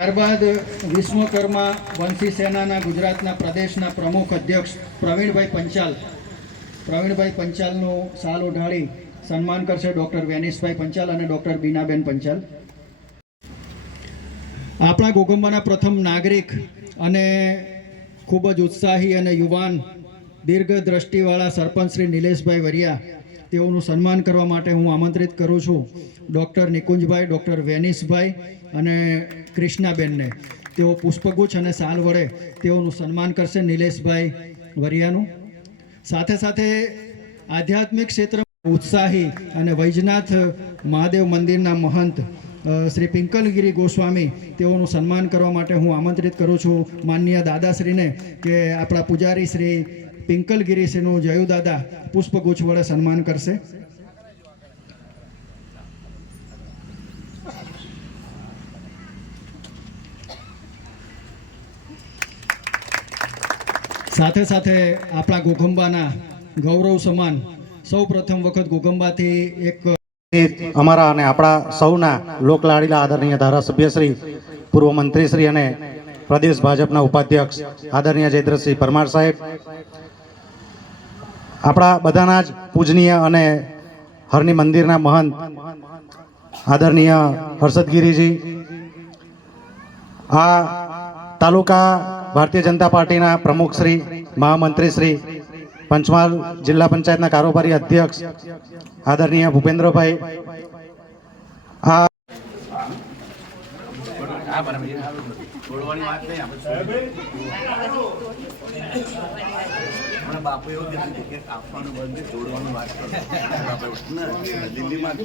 ત્યારબાદ વિશ્વકર્મા વંશી સેનાના ગુજરાતના પ્રદેશના પ્રમુખ અધ્યક્ષ પ્રવીણભાઈ પંચાલનું શાલ ઓઢાડી સન્માન કરશે ડૉક્ટર વેનીશભાઈ પંચાલ અને ડૉક્ટર બીનાબેન પંચાલ. આપણા ઘોઘંબાના પ્રથમ નાગરિક અને ખૂબ જ ઉત્સાહી અને યુવાન દીર્ઘ દ્રષ્ટિવાળા સરપંચ શ્રી નિલેશભાઈ વરિયા, તેઓનું સન્માન કરવા માટે હું આમંત્રિત કરું છું ડૉક્ટર નિકુંજભાઈ, ડૉક્ટર વેનીશભાઈ અને કૃષ્ણાબેનને. તેઓ પુષ્પગુચ્છ અને શાલ વડે તેઓનું સન્માન કરશે નિલેશભાઈ વરિયાનું. સાથે સાથે આધ્યાત્મિક ક્ષેત્રમાં ઉત્સાહી અને વૈજનાથ મહાદેવ મંદિરના મહંત શ્રી પિંકલગીરી ગોસ્વામી, તેઓનું સન્માન કરવા માટે હું આમંત્રિત કરું છું માનનીય દાદાશ્રીને કે આપણા પૂજારી શ્રી પિંકલગીરીશ્રીનું જયુદાદા પુષ્પગુચ્છ વડે સન્માન કરશે. સાથે સાથે આપણા ઘોઘંબાના ગૌરવ સમાન સૌ પ્રથમ વખત ઘોઘંબાથી એક અમારા અને આપણા સૌના લોકલાડીલા આદરણીય ધારાસભ્ય શ્રી, પૂર્વ મંત્રી શ્રી અને પ્રદેશ ભાજપના ઉપાધ્યક્ષ આદરણીય જયદ્રથસિંહ પરમાર સાહેબ, આપણા બધાના જ પૂજનીય અને હરની મંદિરના મહંત આદરણીય હર્ષદગીરીજી, આ તાલુકા ભારતીય જનતા પાર્ટીના પ્રમુખ શ્રી, મહામંત્રી શ્રી, પંચમહાલ જિલ્લા પંચાયતના કારોબારી અધ્યક્ષ આદરણીય ભૂપેન્દ્રભાઈ, આ બાપુ એવું કીધું કે આપવાનું બંધ જોડવાનું વાત દિલ્હીમાં